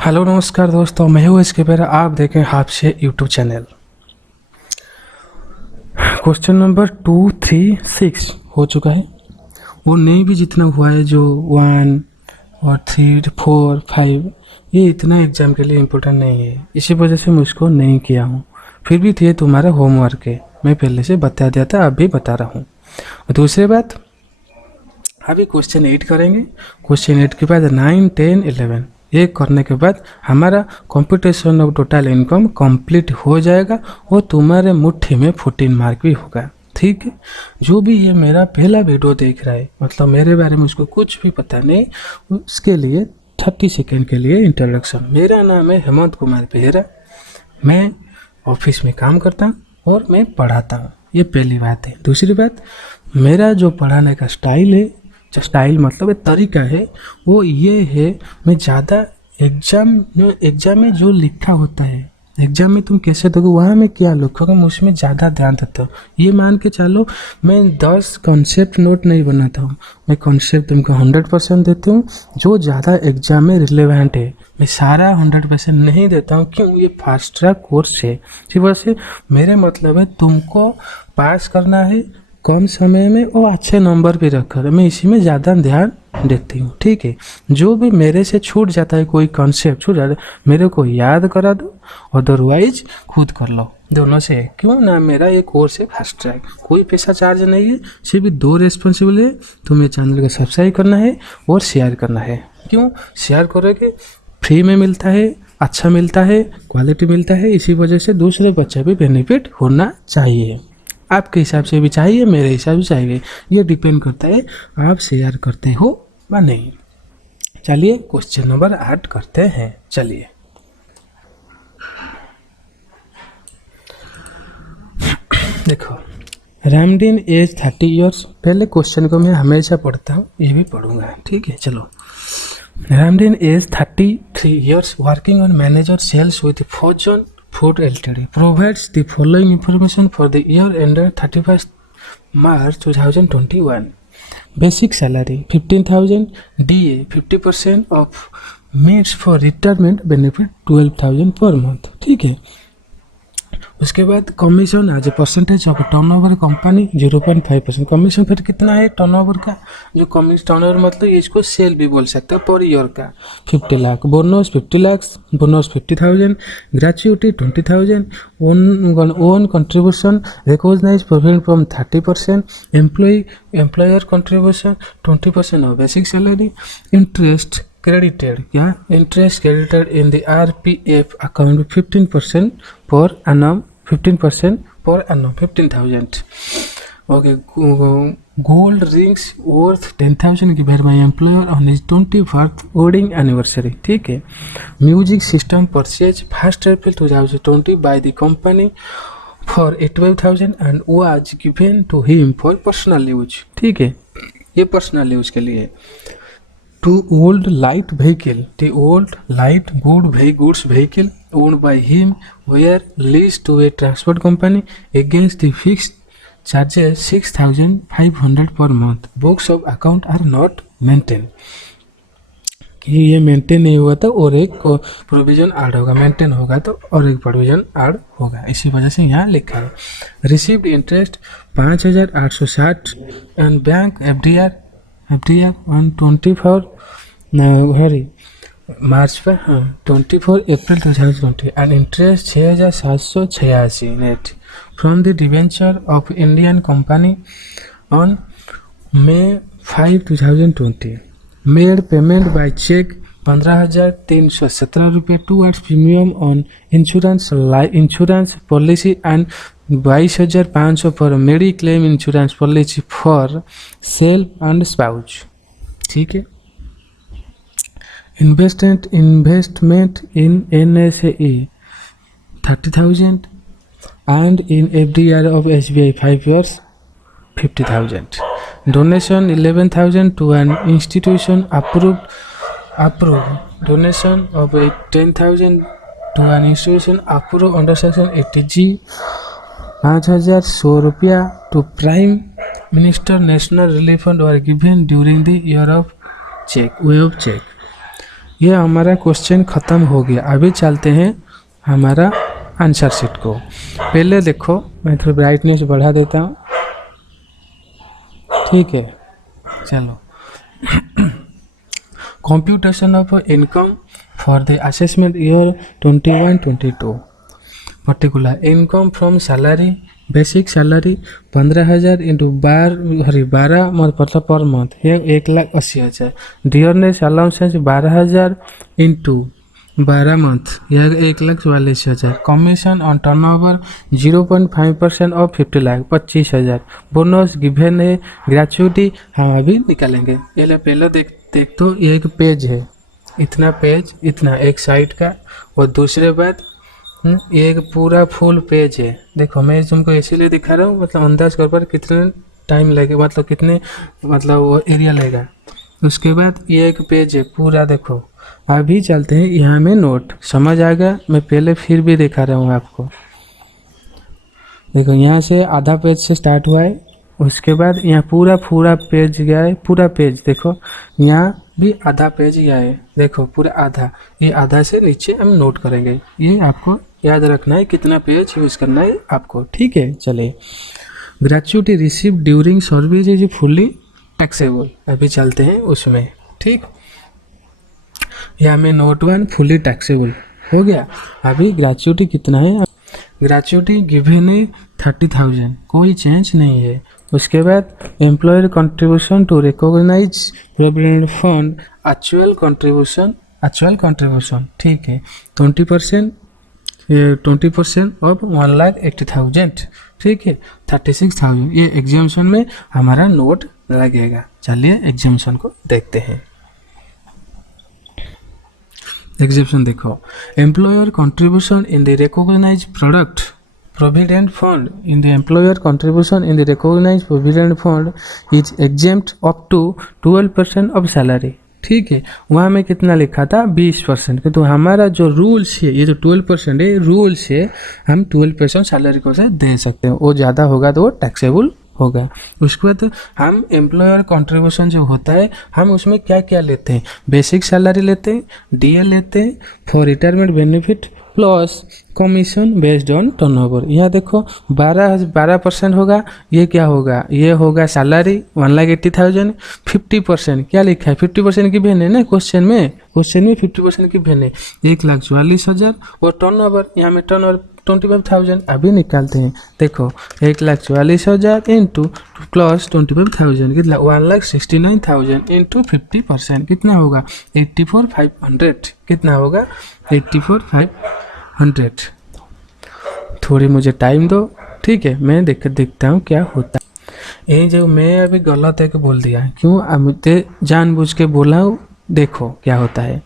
Hello नमस्कार दोस्तों, मैं हूँ इसके पहले आप देखें हाफ से यूट्यूब चैनल। क्वेश्चन नंबर 236 हो चुका है। वो नहीं भी जितना हुआ है जो 1 और 3 4 5 ये इतना एग्जाम के लिए इम्पोर्टेंट नहीं है, इसी वजह से मैं उसको नहीं किया हूँ। फिर भी ये तुम्हारा होमवर्क है, मैं पहले से बता दिया था, अब भी बता रहा हूँ। दूसरी बात, अभी क्वेश्चन 8 करेंगे। क्वेश्चन 8 के बाद 9 10 11 ये करने के बाद हमारा computation of total income complete हो जाएगा और तुम्हारे मुट्ठी में 14 मार्क भी होगा। ठीक है, जो भी ये मेरा पहला वीडियो देख रहा है, मतलब मेरे बारे में उसको कुछ भी पता नहीं, उसके लिए 30 सेकेंड के लिए इंट्रोडक्शन। मेरा नाम है हेमंत कुमार बेहरा, मैं ऑफिस में काम करता हूँ और मैं पढ़ाता हूँ। ये पहली बात है। दूसरी बात, मेरा जो पढ़ाने का स्टाइल है, जो स्टाइल मतलब एक तरीका है, वो ये है, मैं ज़्यादा एग्जाम में जो लिखा होता है, एग्जाम में तुम कैसे देखो वहाँ मैं क्या लिखोगे, मैं उसमें ज़्यादा ध्यान देता हूँ। ये मान के चलो मैं 10 कॉन्सेप्ट नोट नहीं बनाता हूँ, मैं कॉन्सेप्ट तुमको 100% देती हूँ। जो ज़्यादा एग्जाम में रिलेवेंट है मैं सारा 100% नहीं देता हूँ। क्यों? ये फास्ट ट्रैक कोर्स है, इसी वजह से मेरे मतलब है तुमको पास करना है कम समय में और अच्छे नंबर भी रखकर, मैं इसी में ज़्यादा ध्यान देती हूँ। ठीक है, जो भी मेरे से छूट जाता है, कोई कॉन्सेप्ट छूट जाता है, मेरे को याद करा दो, अदरवाइज खुद कर लो, दोनों से। क्यों ना, मेरा ये कोर्स है फास्ट ट्रैक, कोई पैसा चार्ज नहीं है, सिर्फ 2 रिस्पॉन्सिबल है, तुम्हें चैनल को सब्सक्राइब करना है और शेयर करना है। क्यों शेयर करोगे? फ्री में मिलता है, अच्छा मिलता है, क्वालिटी मिलता है, इसी वजह से दूसरे बच्चे भी बेनिफिट होना चाहिए। आपके हिसाब से भी चाहिए, मेरे हिसाब से चाहिए, ये डिपेंड करता है आप शेयर करते हो या नहीं। चलिए क्वेश्चन नंबर 8 करते हैं। चलिए, देखो, रामडीन एज 30 ईयर्स। पहले क्वेश्चन को मैं हमेशा पढ़ता हूँ, ये भी पढ़ूंगा। ठीक है, चलो। Ramdeen age 33 years, working on manager sales with Fortune Food Ltd. provides the following information for the year ended 31st March 2021. Basic salary 15,000, DA 50% of means for retirement benefit 12,000 per month. ठीक है, उसके बाद commission as a percentage of turnover company 0.5%। Commission फिर कितना है turnover का? जो commission turnover मतलब इसको सेल भी बोल सकते हैं, पर ईयर का 50 lakh, bonus 50 lakh, bonus 50,000, gratuity 20,000, own contribution recognise provident from 30%, employer contribution 20% of basic salary, interest credited, interest credited in the RPF account 15% per annum, 15% per annum, 15,000. Okay, gold rings worth 10,000 given by employer on his 21st wedding anniversary. ठीक है, music system purchase 1st April 2020 by the company for 12,000 and was given to him for personal use. ठीक है, ये personal use के लिए। To old light vehicle, the old light goods vehicle owned by him were leased to a transport company against the fixed charges 6,500 per month. Books of account are not maintained. कि ये maintain नहीं हुआ था और एक provision add होगा, maintain होगा तो और एक प्रोविजन ऐड होगा, इसी वजह से यहाँ लिखा है। Received interest 5,860 and bank FDR on 24 March पर 24 April 2020 and interest 6,786 net from the debenture of Indian company on May 5, 2020। Made payment by cheque 15,317 रुपये towards premium on insurance policy and 22,500 for mediclaim insurance policy for self and spouse. ठीक है, investment in NSAE 30,000 and in FDR of SBI 5 years 50,000। Donation 11,000 to an institution approved donation of 10,000 to an institution approved under section 80G 5,100 रुपया to Prime Minister National Relief Fund were given during the year of check, way of check. ये हमारा question ख़त्म हो गया। अभी चलते हैं हमारा आंसर शीट को। पहले देखो, मैं थोड़ी ब्राइटनेस बढ़ा देता हूँ, ठीक है। चलो, computation of income for the assessment year 21-22। Particular income from salary, basic salary 15,000 into 12 मतलब पर मंथ है 1,80,000। डियरनेस अलाउंसेंस 12,000 इंटू 12 मंथ यह 1,44,000। Commission on turnover 0.5% of 50 lakh 25,000। Bonus given है, ग्रेचुइटी हम अभी निकालेंगे। ये पहले देख तो ये एक पेज है, इतना पेज, इतना एक साइड का, और दूसरे बात ये एक पूरा फुल पेज है। देखो मैं तुमको इसीलिए दिखा रहा हूँ, मतलब अंदाज कर पर कितने टाइम लगेगा, मतलब कितने मतलब वो एरिया लगेगा। उसके बाद ये एक पेज है पूरा। देखो अभी चलते हैं यहाँ में नोट, समझ आ गया। मैं पहले फिर भी दिखा रहा हूँ आपको। देखो यहाँ से आधा पेज से स्टार्ट हुआ है, उसके बाद यहाँ पूरा पेज गया है, पूरा पेज। देखो यहाँ भी आधा पेज गया है, देखो पूरा आधा। ये आधा से नीचे हम नोट करेंगे, ये आपको याद रखना है कितना पेज यूज करना है आपको, ठीक है। चलिए, gratuity receive during service is fully taxable. अभी चलते हैं उसमें, ठीक। यहाँ में नोट 1 फुली टैक्सेबल हो गया। अभी ग्रेचुइटी कितना है, ग्रेचुइटी गिवन है 30,000, कोई चेंज नहीं है। उसके बाद employer contribution to recognise provident fund, actual contribution, ठीक है 20% ऑफ 1,80,000, ठीक है 36,000। ये एग्जाम्शन में हमारा नोट लगेगा। चलिए एग्जाम्शन को देखते हैं। एग्जाम्शन देखो, employer contribution in the recognise product provident fund in the employer contribution in the recognise provident fund is exempt up to 12% of salary, ठीक है। वहाँ में कितना लिखा था 20%, तो हमारा जो रूल्स है, ये जो 12% है रूल्स है, हम 12% सैलरी को से दे सकते हैं। वो ज़्यादा होगा तो वो टैक्सेबल होगा। उसके बाद हम एम्प्लॉयर कंट्रीब्यूशन जो होता है, हम उसमें क्या क्या लेते हैं, बेसिक सैलरी लेते हैं, डीए लेते हैं for retirement benefit, plus commission based on turnover. यहाँ देखो 12% होगा, ये क्या होगा, ये होगा सैलरी 1,80,000। 50% क्या लिखा है, 50% की भेन है ना क्वेश्चन में 50% की भेन है 1,44,000। और टर्नओवर, यहाँ में टर्नओवर 25,000। अभी निकालते हैं, देखो 1,44,000 इंटू प्लस 25,000 कितना 1,69,000 इंटू 50% कितना होगा 84,500। कितना होगा 84,500। थोड़ी मुझे टाइम दो, ठीक है, मैं देखता हूँ क्या होता है। ये जो मैं अभी गलत है कि बोल दिया, क्यों मुझे जानबूझ के बोला हूँ, देखो क्या होता है।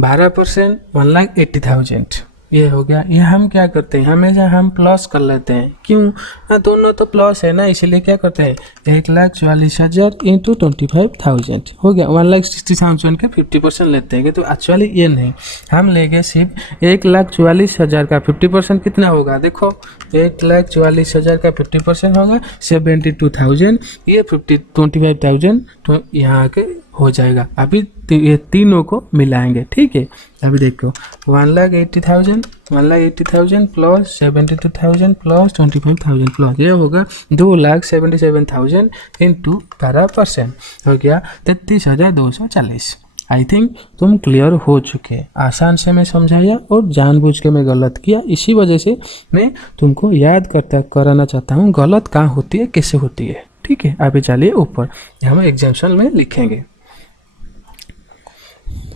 12% 1,80,000 ये हो गया। ये हम क्या करते हैं, हमेशा हम प्लस कर लेते हैं, क्यों ना, दोनों तो प्लस है ना, इसीलिए क्या करते हैं 1,44,000 इंटू 25,000 हो गया। 1,60,000 का 50% लेते हैं, तो एक्चुअली ये नहीं, हम लेंगे सिर्फ 1,44,000 का 50% कितना होगा, देखो 1,44,000 का 50% होगा 72,000। ये 25,000 तो यहाँ के हो जाएगा। अभी ये तीनों को मिलाएंगे, ठीक है। अभी देखो 1,80,000 प्लस 72,000 प्लस 25,000 प्लस ये होगा 2,77,000 इंटू 12% हो गया 33,240। आई थिंक तुम क्लियर हो चुके। आसान से मैं समझाया और जानबूझ के मैं गलत किया, इसी वजह से मैं तुमको याद कराना चाहता हूँ गलत कहाँ होती है, कैसे होती है, ठीक है। अभी चलिए ऊपर हम एग्जाम्शन में लिखेंगे।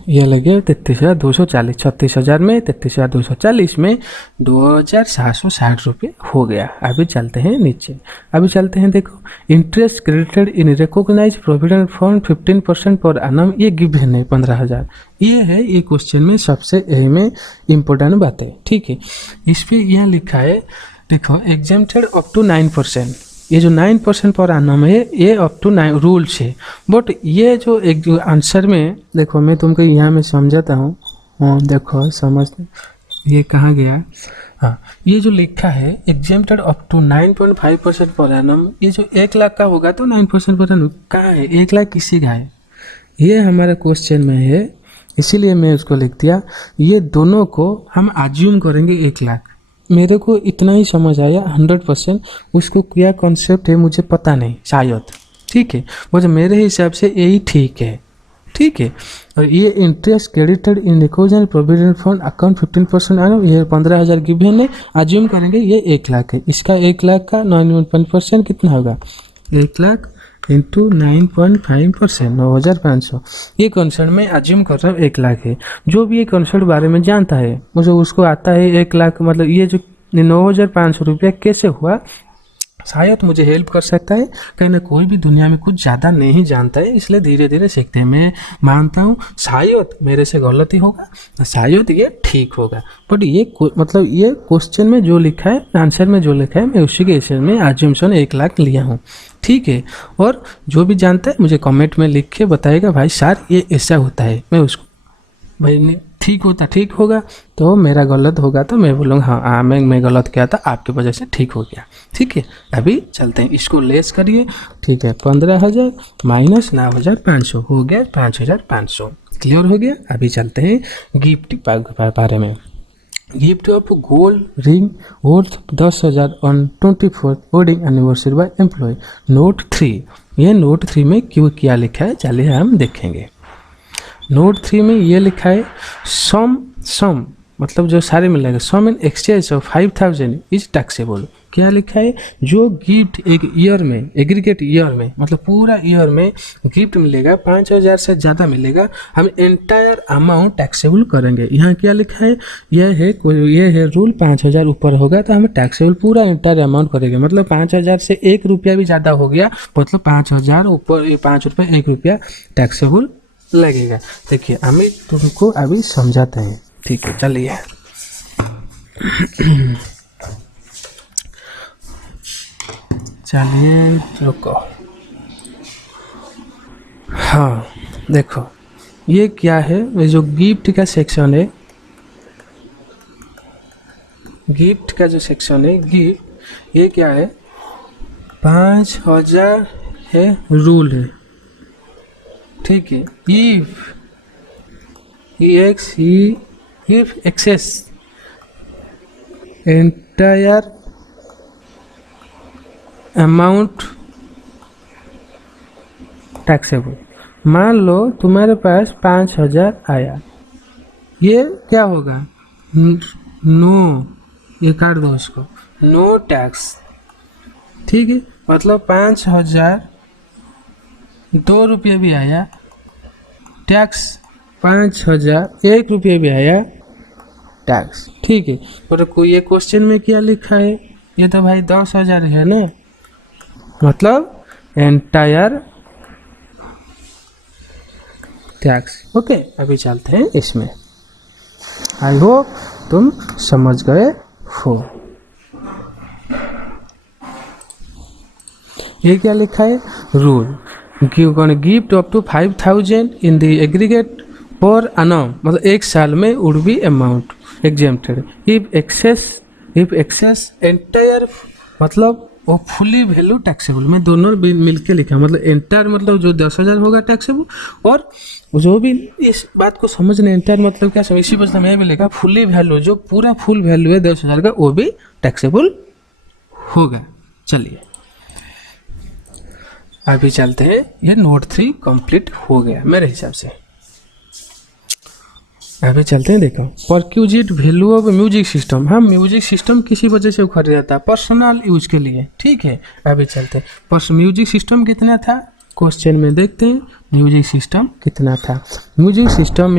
ये लगे 33,240, 36,000 में 33,240 में 2,760 रुपये हो गया। अभी चलते हैं नीचे, अभी चलते हैं, देखो interest credited in recognise provident fund 15% per annum, ये गिवन है 15,000। ये है ये क्वेश्चन में सबसे अहम इम्पोर्टेंट बात है, ठीक है। इस पर यह लिखा है, देखो एग्जेम्प्टेड अप टू 9%, ये जो 9% पर एनम है ये अप टू 9 रूल्स है। बट ये जो एक आंसर में देखो, मैं तुमको यहाँ में समझाता हूँ, देखो समझ, ये कहाँ गया, हाँ ये जो लिखा है exempted up to 9.5% per annum, ये जो 1 लाख का होगा तो 9% पर एनम कहाँ है, 1 लाख किसी का है, ये हमारा क्वेश्चन में है इसीलिए मैं उसको लिख दिया। ये दोनों को हम अज्यूम करेंगे 1 लाख। मेरे को इतना ही समझ आया 100%। उसको क्या कॉन्सेप्ट है मुझे पता नहीं, शायद। ठीक है, मुझे मेरे हिसाब से यही ठीक है। ठीक है, और ये interest credited in recognised provident fund account 15% आना, ये 15,000 गिवन है। अज्यूम करेंगे ये 1 लाख है। इसका 1 लाख का 9.5% कितना होगा? 1 लाख इंटू 9.5%, 9,500। ये कॉन्सेप्ट में अज्यूम कर रहा हूँ 1 लाख है। जो भी ये कॉन्सेप्ट बारे में जानता है, मुझे उसको आता है 1 लाख मतलब ये जो 9,500 रुपया कैसे हुआ, शायद मुझे हेल्प कर सकता है। कहीं ना कोई भी दुनिया में कुछ ज़्यादा नहीं जानता है, इसलिए धीरे धीरे सीखते हैं। मैं मानता हूँ शायद मेरे से गलती होगा, शायद ये ठीक होगा, बट ये मतलब ये क्वेश्चन में जो लिखा है, आंसर में जो लिखा है, मैं उसी के हिसाब में अज्यूमशन 1 लाख लिया हूँ। ठीक है, और जो भी जानता है मुझे कमेंट में लिख के बताएगा भाई सर ये ऐसा होता है। मैं उसको भाई ठीक होता ठीक होगा, तो मेरा गलत होगा तो मैं बोलूँगा हाँ मैं गलत किया था, आपकी वजह से ठीक हो गया। ठीक है, अभी चलते हैं, इसको लेस करिए। ठीक है, 15,000 माइनस 9,500 हो गया 5,500। क्लियर हो गया। अभी चलते हैं गिफ्ट बारे में। Gift of gold ring worth 10,000 on 24th wedding anniversary by employ. Note 3। ये नोट 3 में क्यों क्या लिखा है चलिए हम देखेंगे। नोट 3 में ये लिखा है सम मतलब जो सारे मिलेगा, sum in exchange of 5,000 is taxable. क्या लिखा है? जो गिफ्ट एक ईयर में, एग्रीगेट ईयर में मतलब पूरा ईयर में गिफ्ट मिलेगा 5,000 से ज़्यादा मिलेगा, हम एंटायर अमाउंट टैक्सेबल करेंगे। यहाँ क्या लिखा है? यह है रूल, 5,000 ऊपर होगा तो हम टैक्सेबल पूरा एंटायर अमाउंट करेंगे। मतलब 5,000 से 1 रुपया भी ज़्यादा हो गया मतलब 5,000 ऊपर 5 रुपये 1 रुपया टैक्सेबल लगेगा। देखिए हमें तुमको अभी समझाते हैं। ठीक है, चलिए रुको। हाँ देखो ये क्या है, ये जो गिफ्ट का सेक्शन है, गिफ्ट का जो सेक्शन है गिफ्ट, ये क्या है? 5,000 है, रूल है। ठीक है, if excess entire amount taxable. मान लो तुम्हारे पास 5,000 आया, ये क्या होगा? नो, ये काट दो इसको, नो टैक्स। ठीक है, मतलब 5,000 2 रुपये भी आया टैक्स, 5,000 1 रुपये भी आया टैक्स। ठीक है, पर कोई ये क्वेश्चन में क्या लिखा है? ये तो भाई 10,000 है ना, मतलब एंटायर टैक्स। ओके, अभी चलते हैं इसमें। आई होप तुम समझ गए हो। ये क्या लिखा है? Rule gift up to 5,000 in the aggregate per annum, मतलब एक साल में would be amount exempted if excess entire, मतलब वो फुली वैल्यू टैक्सेबल। मैं दोनों मिलके लिखा, मतलब एंटायर मतलब जो 10,000 होगा टैक्सेबल, और जो भी इस बात को समझने एंटायर मतलब क्या समझ, इसी वजह मैं भी लिखा फुली वैल्यू, जो पूरा फुल वैल्यू है 10,000 का वो भी टैक्सेबल होगा। चलिए अभी चलते हैं, ये नोट 3 कंप्लीट हो गया मेरे हिसाब से। अभी चलते हैं, देखो perquisite value of music system. हम म्यूजिक सिस्टम किसी वजह से खरीदा था, पर्सनल यूज के लिए। ठीक है, अभी चलते हैं, पर म्यूजिक सिस्टम कितना था क्वेश्चन में, देखते हैं म्यूजिक सिस्टम कितना था। म्यूजिक सिस्टम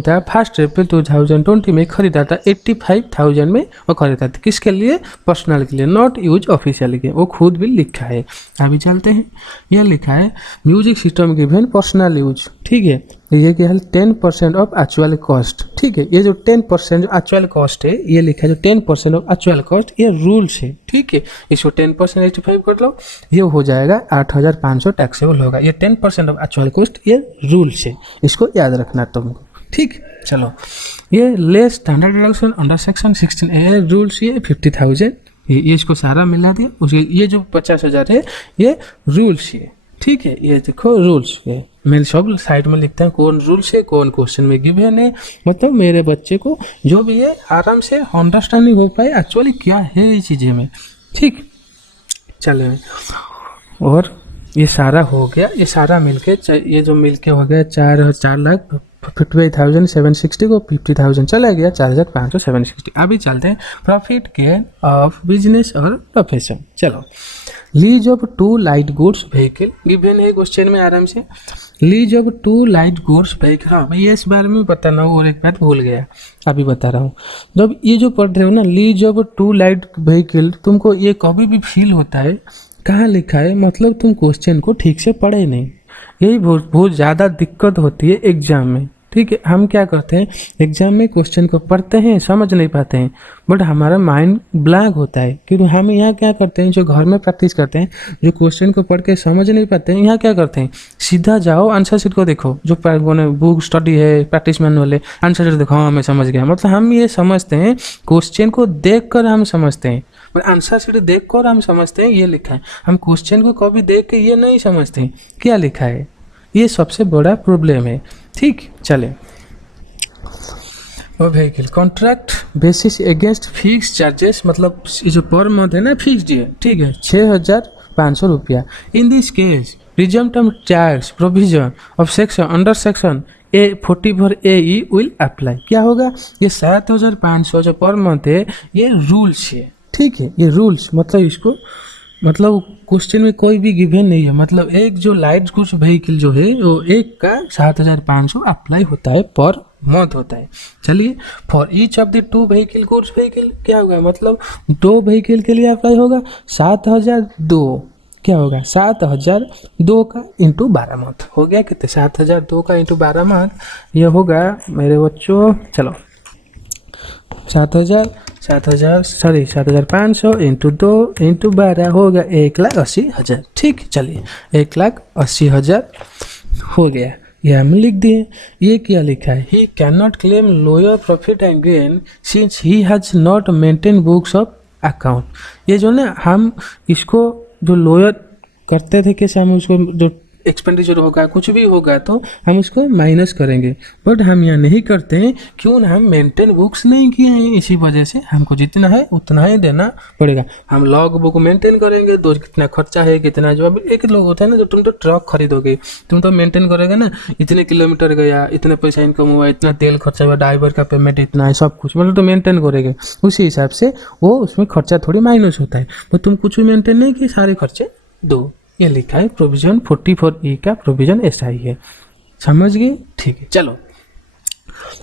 था 1 अप्रैल 2020 में खरीदा था, 85,000 में वो खरीदा था। किसके लिए? पर्सनल के लिए, नॉट यूज ऑफिशियल के, वो खुद भी लिखा है। अभी चलते हैं, यह लिखा है music system given personal use. ठीक है, ये क्या है? 10% ऑफ एक्चुअल कॉस्ट। ठीक है, ये जो 10% जो एक्चुअल कॉस्ट है, ये लिखा है जो 10% ऑफ एक्चुअल कॉस्ट, ये रूल्स है। ठीक है, इसको 10% 85 कर लो, ये हो जाएगा 8,500 टैक्सेबल होगा। ये 10% ऑफ एक्चुअल कॉस्ट, ये रूल्स है, इसको याद रखना तुमको। ठीक, चलो ये less standard deduction under section 16A rules, ये 50,000, ये इसको सारा मिला दिया। उसके ये जो 50,000 है ये रूल्स है। ठीक है, ये देखो रूल्स है, मैं सब साइड में लिखता हूँ कौन रूल्स है, कौन क्वेश्चन में गिवन है, मतलब मेरे बच्चे को जो भी है आराम से अंडरस्टैंडिंग हो पाए एक्चुअली क्या है ये चीज़ें में। ठीक, चले, और ये सारा हो गया, ये सारा मिलके ये जो मिलके हो गया 4,58,760 को 50,000 चला गया 4,500,760। अभी चलते हैं प्रॉफिट गेन ऑफ बिजनेस और प्रोफेशन। चलो, lease of 2 light goods vehicle given है क्वेश्चन में आराम से। Lease of 2 light goods vehicle, हाँ मैं इस बारे में बताना हूँ और एक बात भूल गया, अभी बता रहा हूँ। जब ये जो पढ़ रहे हो ना लीज ऑफ 2 लाइट व्हीकल, तुमको ये कभी भी फील होता है कहाँ लिखा है, मतलब तुम क्वेश्चन को ठीक से पढ़े नहीं। यही बहुत ज़्यादा दिक्कत होती है एग्जाम में। ठीक है, हम क्या करते हैं एग्जाम में क्वेश्चन को पढ़ते हैं, समझ नहीं पाते हैं, बट हमारा माइंड ब्लैंक होता है, क्योंकि हम यहाँ क्या करते हैं, जो घर में प्रैक्टिस करते हैं, जो क्वेश्चन को पढ़ के समझ नहीं पाते हैं, यहाँ क्या करते हैं सीधा जाओ आंसर शीट को देखो, जो बुक स्टडी है प्रैक्टिस मैनुअल है, आंसर शीट देखो, हाँ मैं समझ गया। मतलब हम ये समझते हैं क्वेश्चन को देख कर हम समझते हैं, पर आंसर शीट देख कर हम समझते हैं ये लिखा है, हम क्वेश्चन को कभी देख के ये नहीं समझते हैं क्या लिखा है, ये सबसे बड़ा प्रॉब्लम है। ठीक, चले, वो vehicle contract basis against fix charges, मतलब ये जो पर मंथ है ना फिक्स्ड है, ठीक है 6,500 रुपया। In this case resumption charge provision of section under section A44AE will apply. क्या होगा, ये 7,500 जो पर मंथ है ये रूल्स है। ठीक है, ये रूल्स मतलब इसको, मतलब क्वेश्चन में कोई भी गिवन नहीं है, मतलब एक जो लाइट गुड्स व्हीकल जो है वो एक का 7,500 अप्लाई होता है पर मंथ होता है। चलिए, for each of the 2 vehicle goods vehicle क्या होगा, मतलब 2 व्हीकल के लिए अप्लाई होगा 7,002, क्या होगा 7,002 का इंटू 12 मंथ हो गया कितने, 7,002 का इंटू 12 मंथ, ये होगा मेरे बच्चों, चलो 7,500 इंटू 2 इंटू 12 होगा 1,80,000। ठीक, चलिए 1,80,000 हो गया, ये हम लिख दिए। ये क्या लिखा है, he can not claim lower profit and gain since he has not maintain books of account. ये जो ना हम इसको जो लोअर करते थे, कैसे हम उसको जो एक्सपेंडिचर होगा कुछ भी होगा तो हम उसको माइनस करेंगे, बट हम यहाँ नहीं करते हैं, क्यों ना हम मेंटेन बुक्स नहीं किए हैं, इसी वजह से हमको जितना है उतना ही देना पड़ेगा। हम लॉग बुक मेंटेन करेंगे, दो कितना खर्चा है कितना, जो अब एक लोग होता है ना, जो तुम तो ट्रक खरीदोगे तुम तो मेंटेन करेगा ना, इतने किलोमीटर गया, इतना पैसा इनकम हुआ, इतना तेल खर्चा हुआ, ड्राइवर का पेमेंट इतना है, सब कुछ मतलब तो मेंटेन करेंगे, उसी हिसाब से वो उसमें खर्चा थोड़ी माइनस होता है। तो तुम कुछ भी मेंटेन नहीं किए, सारे खर्चे दो, ये लिखा है प्रोविजन 44E का प्रोविजन ऐसा ही है, समझ गए। ठीक है, चलो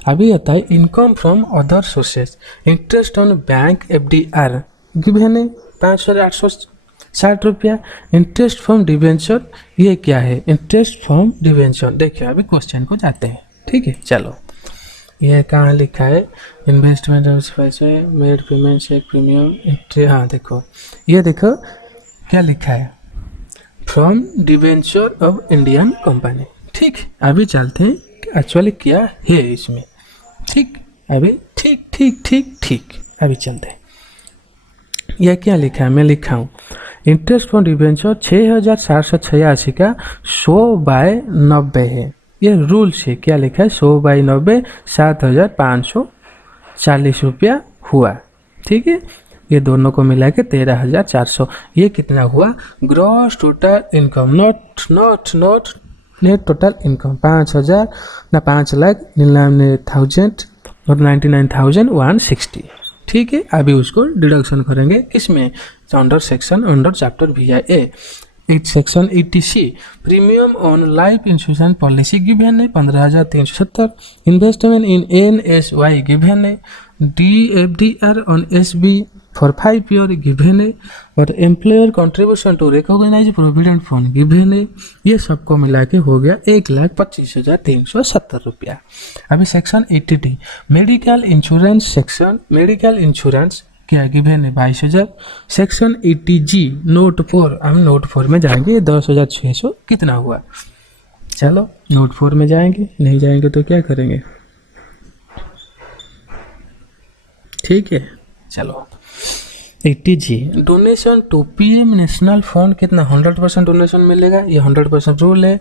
अभी आता है income from other sources. Interest on bank FDR given है 5,860 रुपया। इंटरेस्ट फ्रॉम डिवेंचर, ये क्या है, इंटरेस्ट फ्रॉम डिवेंचर, देखिए अभी क्वेश्चन को जाते हैं। ठीक है, चलो ये कहाँ लिखा है, investment made payment cheque premium, हाँ देखो ये देखो क्या लिखा है, from debenture of Indian company. ठीक, अभी चलते हैं एक्चुअली क्या है इसमें। ठीक, अभी ठीक ठीक ठीक ठीक अभी चलते हैं, यह क्या लिखा है, मैं लिखा हूँ इंटरेस्ट फ्रॉम डिवेंचर 6,786 का 100/90 है, ये रूल्स है। क्या लिखा है 100/90 7,540 रुपया हुआ। ठीक है, ये दोनों को मिला के 13,400, ये कितना हुआ gross total income, not net total income 5,000 ना 5,99,000 और 99,160। ठीक है, अभी उसको डिडक्शन करेंगे किसमें, under section under chapter VIA section 80C premium on life insurance policy given है 15,370। इन्वेस्टमेंट इन NSY गिवन है, DFDR on SB for 5 year given है, और employer contribution to recognise provident fund given है। ये सबको मिला के हो गया 1,25,370 रुपया। अभी section 80D medical insurance, section medical insurance क्या गिवन है 22,000। सेक्शन 80G नोट 4, हम नोट 4 में जाएंगे 10,600 कितना हुआ, चलो नोट 4 में जाएंगे, नहीं जाएंगे तो क्या करेंगे। ठीक है, चलो 80G। Donation to PM national fund कितना 100% डोनेशन मिलेगा, ये 100% रूल है।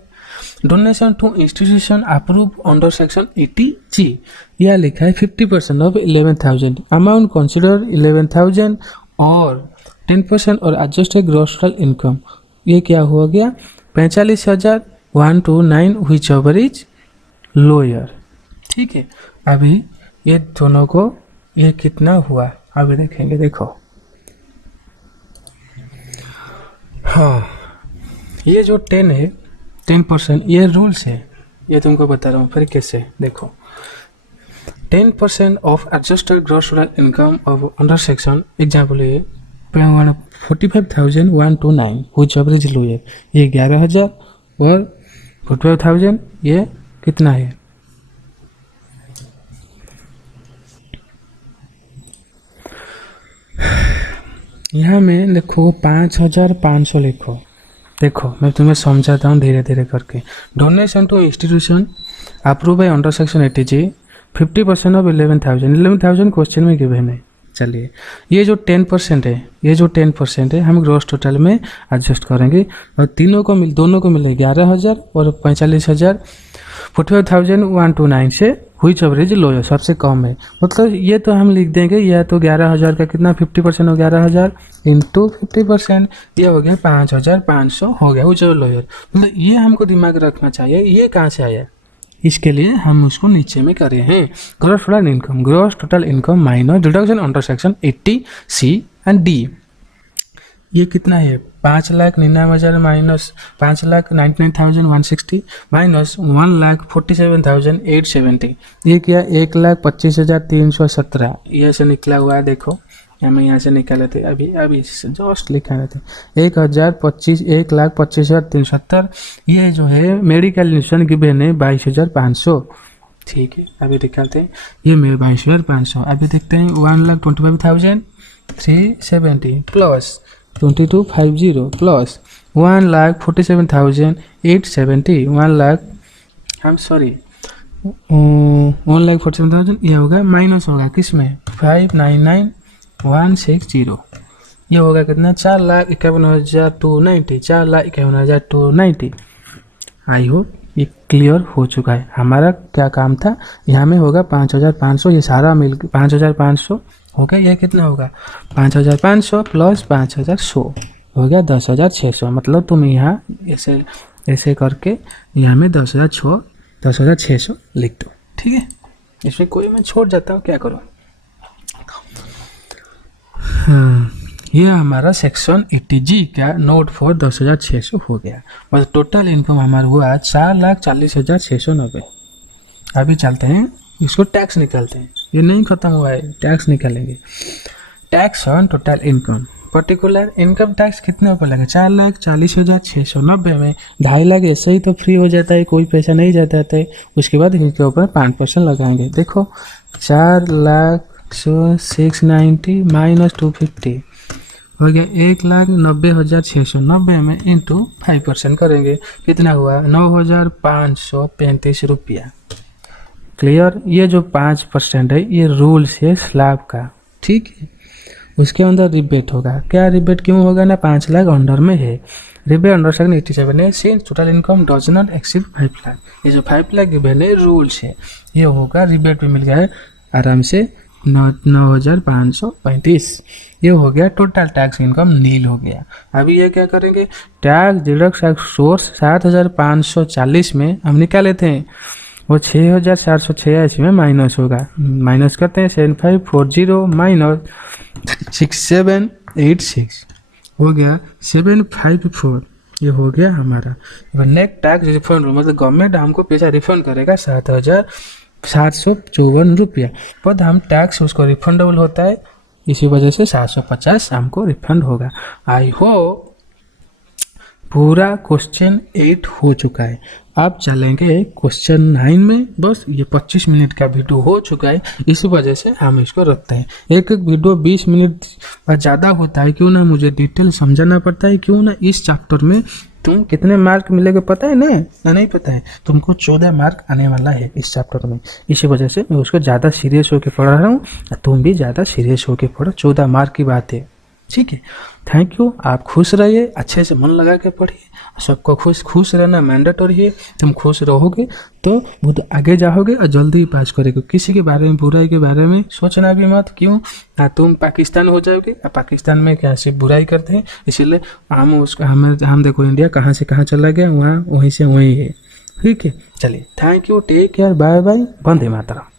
Donation to institution approve under section 80G, यह लिखा है 50% ऑफ 11,000 अमाउंट कंसिडर 11,000 और 10% और एडजस्टेड ग्रॉस टोटल इनकम, ये क्या हो गया 45,000 1 to 9 which over is lower. ठीक है, अभी ये दोनों को ये कितना हुआ अभी देखेंगे। देखो हाँ, ये जो 10 है 10% ये रूल्स है, ये तुमको बता रहा हूँ फिर कैसे। देखो 10% of adjusted gross total income of under section example ये 45,000 1 to 9 which over is lower, ये 11,000 और 45,000 ये कितना है यहाँ में देखो 5,500 लिखो। देखो मैं तुम्हें समझाता हूँ धीरे धीरे करके। Donation to institution approve by under section 80G 50% of 11,000 question में गिवन है। चलिए ये जो 10% है, ये जो 10% है हम ग्रॉस टोटल में एडजस्ट करेंगे और दोनों को मिले 11,000 और 45,000 45,000 1 to 9 से व्हिच एवरेज लोअर सबसे कम है। मतलब ये तो हम लिख देंगे, यह तो 11,000 का कितना 50% हो 11,000 इंटू 50%, ये हो गया 5,500 हो गया व्हिच एवर लोअर। मतलब ये हमको दिमाग रखना चाहिए ये कहाँ से आया, इसके लिए हम उसको नीचे में करे हैं। Gross total income minus deduction under section 80C and D, ये कितना है 5,99,000 माइनस 5,99,160 माइनस 1,47,870, ये क्या 1,25,317, ये ऐसे निकला हुआ है। देखो हम यहाँ से निकाले थे अभी जस्ट लिखा रहते 1,25,370, ये जो है मेडिकल इंश्योरेंस गिवन है 22,500। ठीक है, अभी निकालते हैं ये मेरे 22,500। अभी देखते हैं 1,25,370 प्लस 2250 प्लस 1,47,870 1,47,000 ये होगा माइनस होगा किस में 5,99,160, ये होगा कितना 4,51,290 4,51,290। आई होप ये क्लियर हो चुका है। हमारा क्या काम था, यहाँ में होगा 5,500, ये सारा मिल 5,500 हो गया, ये कितना होगा 5,500 प्लस 5,100 हो गया 10,600। मतलब तुम यहाँ ऐसे करके यहाँ में 10,600 लिख दो। ठीक है, इसमें कोई मैं छोड़ जाता हूँ क्या करो। ये हमारा सेक्शन 80G का नोट फॉर 10,600 हो गया। बस टोटल इनकम हमारा हुआ 4,40,690। अभी चलते हैं इसको टैक्स निकालते हैं, ये नहीं खत्म हुआ है, टैक्स निकालेंगे। Tax on total income, particular income tax कितने ऊपर लगे 4,40,690 में 2.5 लाख ऐसे ही तो फ्री हो जाता है, कोई पैसा नहीं जाता है। उसके बाद इनके ऊपर 5% लगाएंगे। देखो 4,690 माइनस 250 हो गया 1,90,690 में इंटू 5% करेंगे, कितना हुआ 9,535 रुपया। क्लियर, ये जो 5% है ये रूल्स है स्लैब का। ठीक है, उसके अंदर रिबेट होगा। क्या रिबेट क्यों होगा ना 5 लाख अंडर में है, रिबेट अंडर सेक्शन 87 है। Since total income does not exceed 5 lakh, ये जो 5 लाख गिवन है रूल्स है, ये होगा रिबेट भी मिल गया है आराम से 9,535, ये हो गया टोटल टैक्स इनकम नील हो गया। अभी ये क्या करेंगे, टैक्स डिडक्ट सोर्स 7,540 में हम निकाले थे, वो 6,486 में माइनस होगा। माइनस करते हैं 7,540 माइनस 6,786 हो गया 754, ये हो गया हमारा। नेट टैक्स रिफंड मतलब गवर्नमेंट हमको पैसा रिफंड करेगा 7,754 रुपया, पर हम टैक्स उसको रिफंडेबल होता है, इसी वजह से 750 हमको रिफंड होगा। आई होप पूरा क्वेश्चन 8 हो चुका है। अब चलेंगे क्वेश्चन 9 में। बस ये 25 मिनट का वीडियो हो चुका है, इसी वजह से हम इसको रखते हैं। एक वीडियो 20 मिनट ज़्यादा होता है, क्यों ना मुझे डिटेल समझाना पड़ता है, क्यों ना इस चैप्टर में तुम कितने मार्क मिलेंगे पता है ना नहीं पता है, तुमको 14 मार्क आने वाला है इस चैप्टर में। इसी वजह से मैं उसको ज़्यादा सीरियस होकर पढ़ रहा हूँ, तुम भी ज़्यादा सीरियस होकर पढ़ो, 14 मार्क की बात है। ठीक है। Thank you. आप खुश रहिए, अच्छे से मन लगा के पढ़िए। सबको खुश रहना मैंडेटरी है। तुम खुश रहोगे तो बहुत आगे जाओगे और जल्दी ही पास करोगे। किसी के बारे में, बुराई के बारे में सोचना भी मत। क्यों? तुम पाकिस्तान हो जाओगे। पाकिस्तान में क्या सिर्फ बुराई करते हैं, इसीलिए हम देखो इंडिया कहाँ से कहाँ चला गया, वहाँ वहीं से वहीं है। ठीक है, चलिए, thank you, take care, bye bye, Vande Mataram.